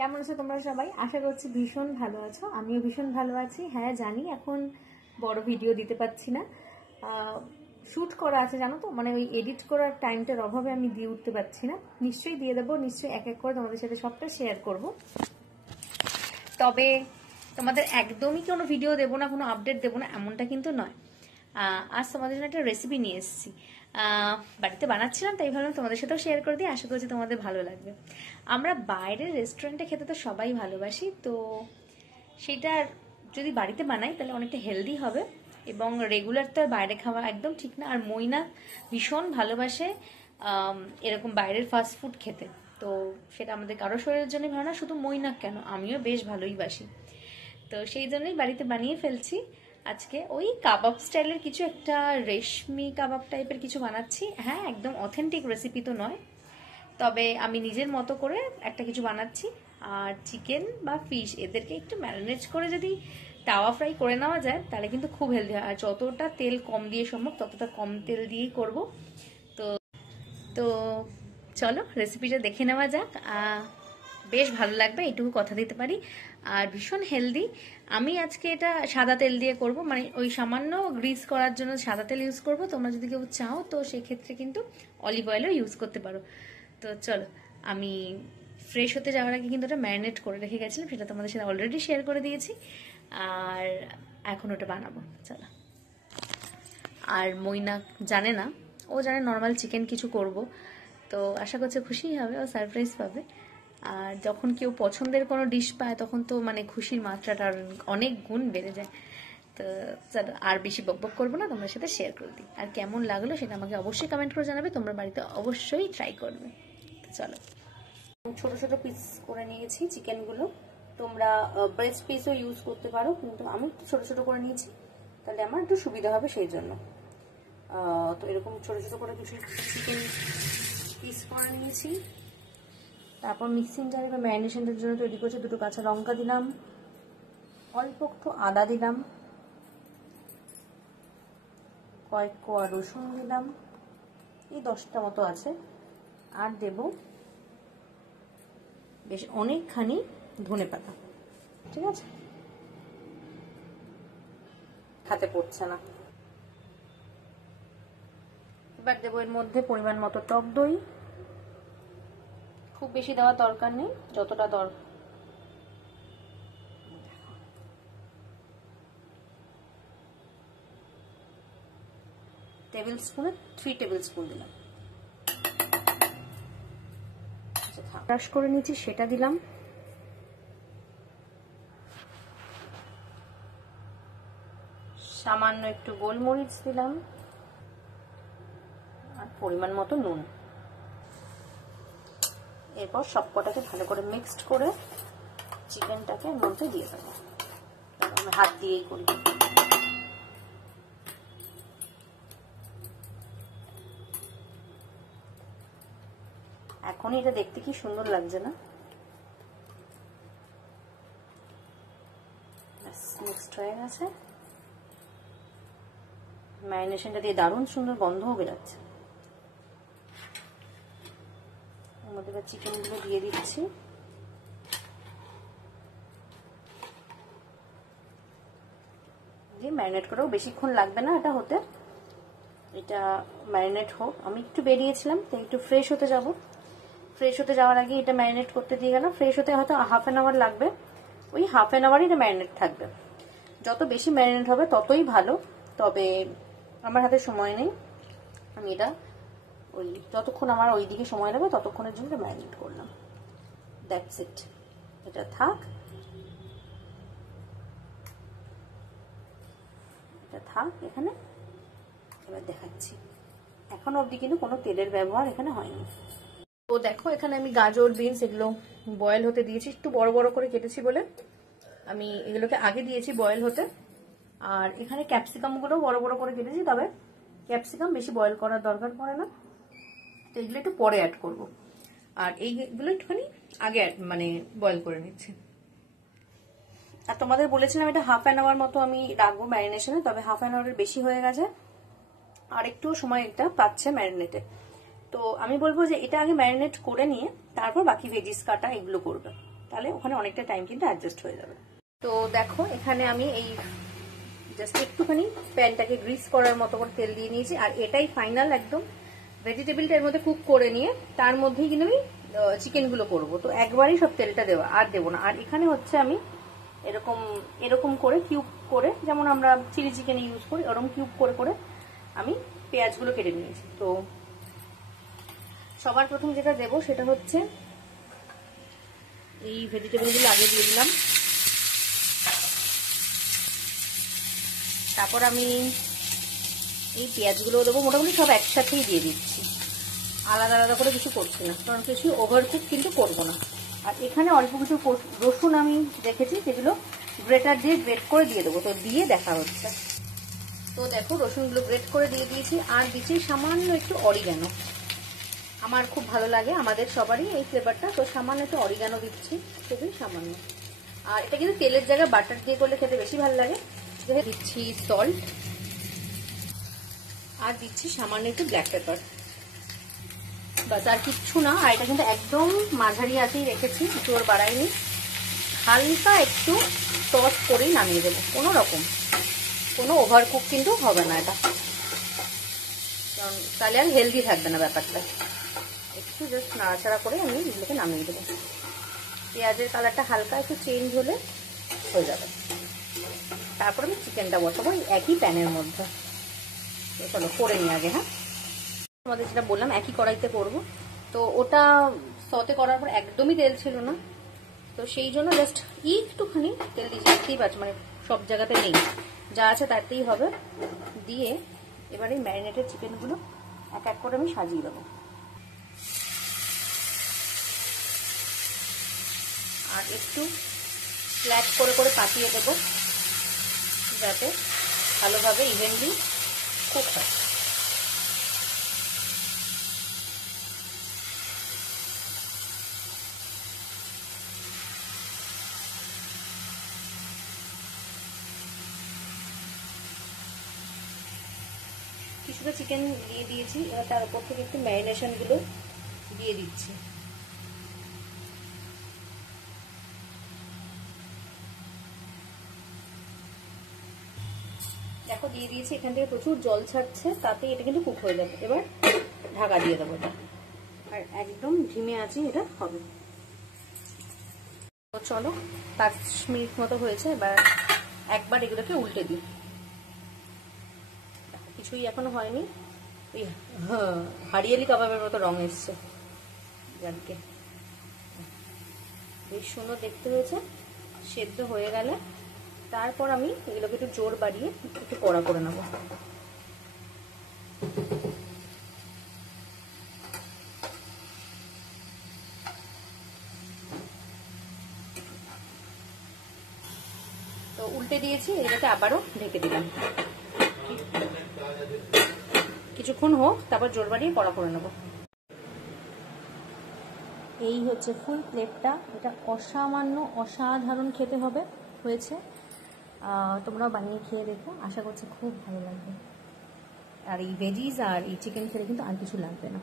কেমন আছো তোমরা সবাই? আশা করছি ভীষণ ভালো আছো। আমিও ভীষণ ভালো আছি। হ্যাঁ জানি এখন বড় ভিডিও দিতে পারছি না, শ্যুট করা আছে জানো তো, মানে ওই এডিট করার টাইমটার অভাবে আমি দিয়ে উঠতে পারছি না। নিশ্চয়ই দিয়ে দেবো, নিশ্চয়ই এক এক করে তোমাদের সাথে সবটা শেয়ার করব। তবে তোমাদের একদমই কোনো ভিডিও দেবো না, কোনো আপডেট দেবো না এমনটা কিন্তু নয়। আজ তোমাদের জন্য একটা রেসিপি নিয়ে এসেছি, বাড়িতে বানাচ্ছিলাম, তাই ভাবলাম তোমাদের সাথেও শেয়ার করে দিই। আশা করছি তোমাদের ভালো লাগবে। আমরা বাইরের রেস্টুরেন্টে খেতে তো সবাই ভালোবাসি, তো সেটা যদি বাড়িতে বানাই তাহলে অনেকটা হেলদি হবে, এবং রেগুলার তো আর বাইরে খাওয়া একদম ঠিক না। আর মইনা ভীষণ ভালোবাসে এরকম বাইরের ফাস্ট ফুড খেতে, তো সেটা আমাদের কারো শরীরের জন্য ভালো না। শুধু মইনা কেন, আমিও বেশ ভালোই বাসি। তো সেই জন্যই বাড়িতে বানিয়ে ফেলছি আজকে। ওই কাবাব স্টাইলের কিছু একটা, রেশমি কাবাব টাইপের কিছু বানাচ্ছি। হ্যাঁ, একদম অথেন্টিক রেসিপি তো নয়, তবে আমি নিজের মতো করে একটা কিছু বানাচ্ছি। আর চিকেন বা ফিশ এদেরকে একটু ম্যারিনেট করে যদি তাওয়া ফ্রাই করে নেওয়া যায় তাহলে কিন্তু খুব হেলদি হয়। আর যতটা তেল কম দিয়ে সম্ভব ততটা কম তেল দিয়েই করব। তো তো চলো রেসিপিটা দেখে নেওয়া যাক। বেশ ভালো লাগবে, এইটুকু কথা দিতে পারি। আর ভীষণ হেলদি। আমি আজকে এটা সাদা তেল দিয়ে করব, মানে ওই সামান্য গ্রিস করার জন্য সাদা তেল ইউজ করব। তোমরা যদি কেউ চাও তো সেক্ষেত্রে কিন্তু অলিভ অয়েলও ইউজ করতে পারো। তো চলো, আমি ফ্রেশ হতে যাওয়ার আগে কিন্তু ওটা ম্যারিনেট করে রেখে গেছিলাম, সেটা তোমাদের সাথে অলরেডি শেয়ার করে দিয়েছি। আর এখন ওটা বানাবো, চলো। আর মইনা জানে না, ও জানে নর্মাল চিকেন কিছু করব, তো আশা করছে খুশিই হবে, ও সারপ্রাইজ পাবে। আর যখন কেউ পছন্দের কোনো ডিশ পায় তখন তো মানে খুশির মাত্রাটা অনেক গুণ বেড়ে যায়। তো চলো আর বেশি বকবক করবো না, তোমার সাথে শেয়ার করে দিই। আর কেমন লাগলো সেটা আমাকে অবশ্যই কমেন্ট করে জানাবে, তোমরা বাড়িতে অবশ্যই ট্রাই করবে। তো চলো, ছোট ছোট পিস করে নিয়েছি চিকেনগুলো। তোমরা ব্রেস্ট পিসও ইউজ করতে পারো, কিন্তু আমি একটু ছোট ছোট করে নিয়েছি, তাহলে আমার একটু সুবিধা হবে সেই জন্য। তো এরকম ছোট ছোট করে কিছু চিকেন পিস করে নিয়েছি। তারপর মিক্সিং জারে বা ম্যারিনেশনের জন্য তৈরি করছি। দুটো কাঁচা লঙ্কা দিলাম, অল্প একটু আদা দিলাম, কয়েক কোয়া রসুন দিলাম, এই 10টা মতো আছে। আর দেব বেশ অনেকখানি ধনে পাতা, ঠিক আছে, হাতে পড়ছে না। এবার দেবো এর মধ্যে পরিমাণ মতো টক দই। খুব বেশি দেওয়ার দরকার নেই, যতটা দরকার। টেবিল স্পুনে 3 টেবিল স্পুন দিলাম। ক্রাশ করে নিয়েছি সেটা দিলাম। সামান্য একটু গোলমরিচ দিলাম, আর পরিমাণ মতো নুন। এরপর সবকটাকে ভালো করে মিক্সড করে চিকেনটাকে এর মধ্যে দিয়ে দেবো। আমি হাত দিয়েই করি। এখন এটা দেখতে কি সুন্দর লাগছে না? মিক্সড হয়ে গেছে। ম্যারিনেশনটা দিয়ে দারুণ সুন্দর গন্ধও বেরোচ্ছে। এর মধ্যে চিকেনগুলো দিয়ে দিচ্ছি। দিয়ে ম্যারিনেট করেও বেশিক্ষণ লাগবে না এটা হতে। এটা ম্যারিনেট হোক। আমি একটু বেরিয়েছিলাম, তাই একটু ফ্রেশ হতে যাব। ফ্রেশ হতে যাওয়ার আগে এটা ম্যারিনেট করতে দিয়ে গেলাম। ফ্রেশ হতে হয়তো হাফ অ্যান আওয়ার লাগবে, ওই হাফ অ্যান আওয়ারই এটা ম্যারিনেট থাকবে। যত বেশি ম্যারিনেট হবে ততই ভালো, তবে আমার হাতে সময় নেই। আমি এটা ওই যতক্ষণ আমার ওই দিকে সময় লাগবে ততক্ষণের জন্য ম্যারিনেট করলাম। দ্যাটস ইট, এটা থাক, এটা থাক এখানে। এবার দেখাচ্ছি। এখনো অবধি কিন্তু কোনো তেলের ব্যবহার এখানে হয়নি। তো দেখো এখানে আমি গাজর, বিনস এগুলো বয়েল হতে দিয়েছি। একটু বড় বড় করে কেটেছি বলে আমি এগুলোকে আগে দিয়েছি বয়েল হতে। আর এখানে ক্যাপসিকামগুলো বড় বড় করে কেটেছি, তবে ক্যাপসিকাম বেশি বয়েল করার দরকার পড়ে না, তো এগুলো একটু পরে অ্যাড করব। আর এইগুলো একটুখানি আগে মানে বয়েল করে নিচ্ছি। আর তোমাদের বলেছিলাম এটা হাফ অ্যান আওয়ার মতো আমি রাখবো ম্যারিনেশনে, তবে হাফ অ্যান আওয়ারের বেশি হয়ে গেছে, আর একটু সময় এটা পাচ্ছে ম্যারিনেটে। তো আমি বলবো যে এটা আগে ম্যারিনেট করে নিয়ে তারপর বাকি ভেজিস কাটা এগুলো করবে। তাহলে ওখানে অনেকটা টাইম কিন্তু অ্যাডজাস্ট হয়ে যাবে। তো দেখো এখানে আমি এই জাস্ট একটুখানি প্যানটাকে গ্রিস করার মতো করে তেল দিয়ে নিয়েছি, আর এটাই ফাইনাল একদম। ভেজিটেবলটা এর মধ্যে কুক করে নিয়ে তার মধ্যেই কিন্তু আমি চিকেনগুলো করবো, তো একবারই সব তেলটা দেওয়া, আর দেবো না। আর এখানে হচ্ছে আমি এরকম এরকম করে কিউব করে, যেমন আমরা চিলি চিকেনে ইউজ করি ওরকম কিউব করে করে আমি পেঁয়াজগুলো কেটে নিয়েছি। তো সবার প্রথম যেটা দেবো সেটা হচ্ছে এই ভেজিটেবলগুলো আগে দিয়ে দিলাম, তারপর আমি এই পেঁয়াজগুলো দেবো, মোটামুটি সব একসাথেই দিয়ে দিচ্ছি, আলাদা আলাদা করে কিছু করছি না, কারণ কিছু ওভারকুক কিন্তু করবো না। আর এখানে অল্প কিছু রসুন আমি রেখেছি, সেগুলো গ্রেটার দিয়ে গ্রেট করে দিয়ে দেবো। তো দিয়ে দেখা হচ্ছে। তো দেখো রসুনগুলো গ্রেট করে দিয়ে দিয়েছি, আর দিচ্ছি সামান্য একটু অরিগানো। আমার খুব ভালো লাগে, আমাদের সবারই এই ফ্লেভারটা, তো সামান্য একটু অরিগানো দিচ্ছি, খুবই সামান্য। আর এটা কিন্তু তেলের জায়গায় বাটার দিয়ে করলে খেতে বেশি ভালো লাগে। দিচ্ছি সল্ট, আর দিচ্ছি সামান্য একটু ব্ল্যাক পেপার, বাস আর কিচ্ছু না। আর এটা কিন্তু একদম মাঝারি আঁচেই রেখেছি, একটু আর বাড়াইনি, হালকা একটু টস করেই নামিয়ে দেবো, কোনো ওভারকুক কিন্তু হবে না এটা, কারণ তাহলে আর হেলদি থাকবে না ব্যাপারটা। একটু জাস্ট নাড়াচাড়া করে আমি এগুলোকে নামিয়ে দেবো। পেঁয়াজের কালারটা হালকা একটু চেঞ্জ হলে হয়ে যাবে। তারপর আমি চিকেনটা বসাবো একই প্যানের মধ্যে। চলো করে নিই আগে। হ্যাঁ, আমাদের যেটা বললাম একই কড়াইতে করব, তো ওটা সতে করার পর একদমই তেল ছিল না, তো সেই জন্য জাস্ট একটুখানি তেল দিয়েছি, দেখতেই পাচ্ছ, মানে সব জায়গাতে নেই, যা আছে তাতেই হবে। দিয়ে এবারে ম্যারিনেটেড চিকেনগুলো এক এক করে আমি সাজিয়ে দেবো, আর একটু ফ্ল্যাট করে করে পাতিয়ে দেবো, যাতে ভালোভাবে ইভেনলি কুক হয়। কিছুটা চিকেন দিয়ে দিয়েছি, এবার তার উপর থেকে একটু ম্যারিনেশনগুলো দিয়ে দিচ্ছি। দেখো দিয়ে দিয়েছি, এখান থেকে প্রচুর জল ছাড়ছে, তাতে এটা কিন্তু কুক হয়ে যাবে। এবার ঢাকা দিয়ে দেবো এটা, আর একদম ধিমে আঁচে এটা হবে। তো চলো 5 মিনিট মতো হয়েছে, এবার একবার এগুলোকে উল্টে দিই। কিছুই এখনো হয়নি, ওই হারিয়ালি কাবাবের মতো রং এসছে, যাকে বেশ সুন্দর দেখতে হয়েছে। সেদ্ধ হয়ে গেলে তারপর আমি এগুলোকে একটু জোর বাড়িয়ে একটু কড়া করে নেব। তো উল্টে দিয়েছি, এটাকে আবারও ঢেকে দিলাম, কিছুক্ষণ হোক, তারপর জোর বাড়িয়ে কড়া করে নেব। এই হচ্ছে ফুল প্লেটটা, এটা অসাধারণ খেতে হয়েছে। তোমরাও বানিয়ে খেয়ে দেখো, আশা করছি খুব ভালো লাগবে। আর এই ভেজিস আর এই চিকেন খেলে কিন্তু আর কিছু লাগবে না।